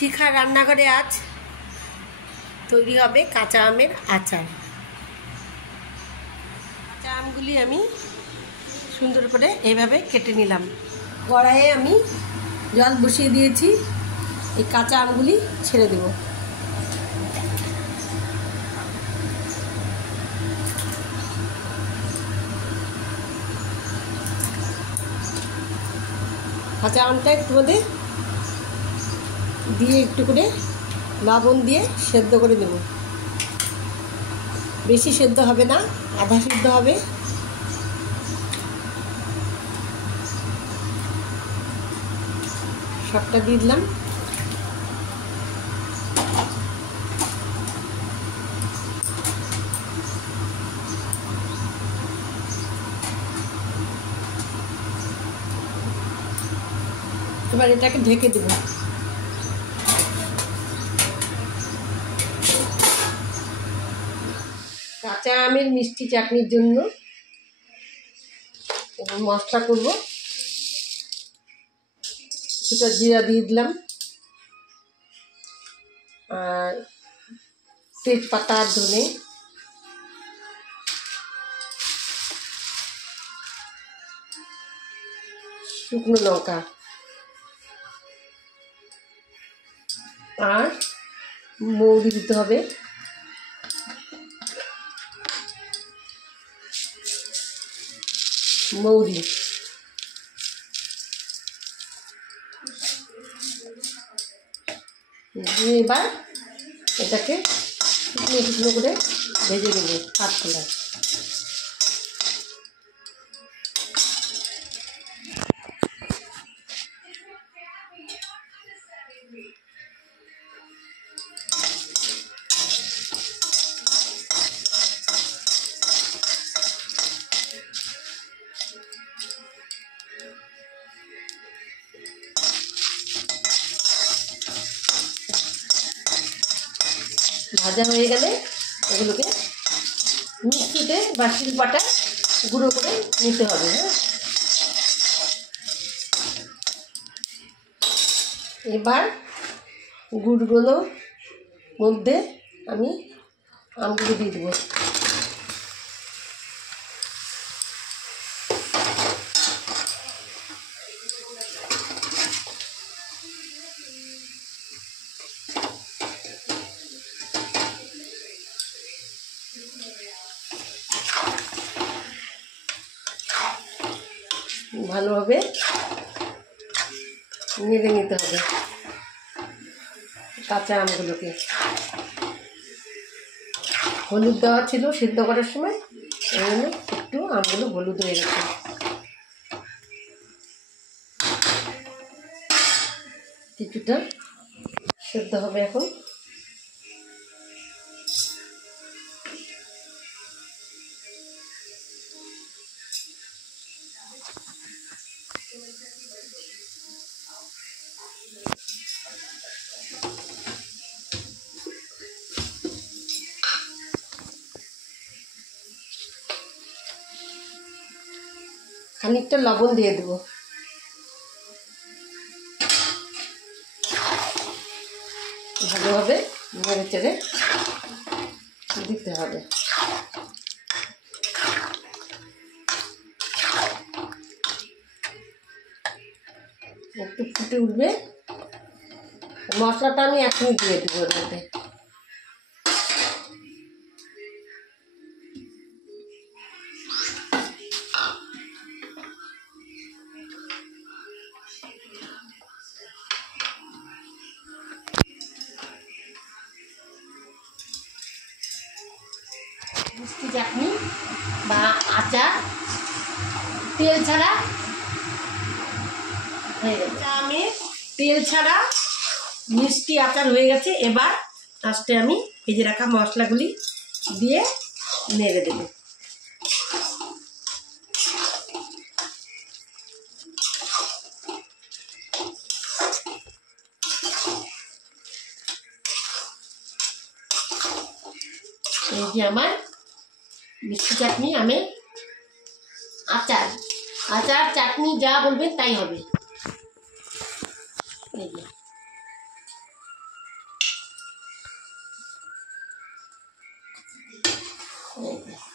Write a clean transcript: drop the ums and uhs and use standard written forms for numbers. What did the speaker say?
শিখা রান্নাঘরে আজ তৈরি হবে কাঁচা আমের আচার। কাঁচা আমগুলি আমি সুন্দর করে এইভাবে কেটে নিলাম। কড়াইয়ে আমি জল বসিয়ে দিয়েছি, এই কাঁচা আমগুলি ছেড়ে দেব। কাঁচা আমটা একটু মধ্যে দিয়ে একটু করে লবণ দিয়ে সেদ্ধ করে দেব। বেশি সেদ্ধ হবে না, আধা সেদ্ধ হবে। সবটা দিয়ে দিলাম। এবার এটাকে ঢেকে দেব। কাঁচা আমের মিষ্টি চাটনির জন্য মশলা করব। কিছুটা জিরা দিয়ে দিলাম, আর তেজপাতা, ধনে, শুকনো লঙ্কা আর মৌরি দিতে হবে। মৌরি দিয়ে এবার এটাকে শুকনো শুকনো করে ভেজে নেব হাত খোলায়। ভাজা হয়ে গেলে এগুলোকে মিক্সিতে বা শিলপাটা গুঁড়ো করে নিতে হবে। হ্যাঁ, এবার গুড়গুলোর মধ্যে আমি আমগুলো দিয়ে দেবো। ভালোভাবে নেড়ে নিতে হবে কাঁচা আমগুলোকে। হলুদ দেওয়া ছিল সিদ্ধ করার সময়, এই জন্য একটু আমগুলো হলুদ হয়ে গেছে। কিছুটা সেদ্ধ হবে এখন। খানিকটা লবণ দিয়ে দেবো। ভালোভাবে নেড়ে চেড়ে দিতে হবে। একটু ফুটে উঠবে, মশলাটা আমি এখনই দিয়ে দেবো এর মধ্যে। মিষ্টি চাটনি বা আচার তেল ছাড়া হয়ে গেছে। আমি তেল ছাড়া মিষ্টি আচার হয়ে গেছে। এবার লাস্টে আমি ভেজে রাখা মশলাগুলি দিয়ে নেড়ে দেব। এই যে আমার মিষ্টি চাটনি আমের আচার। আচার চাটনি যা বলবেন তাই হবে। এই যে এই যে।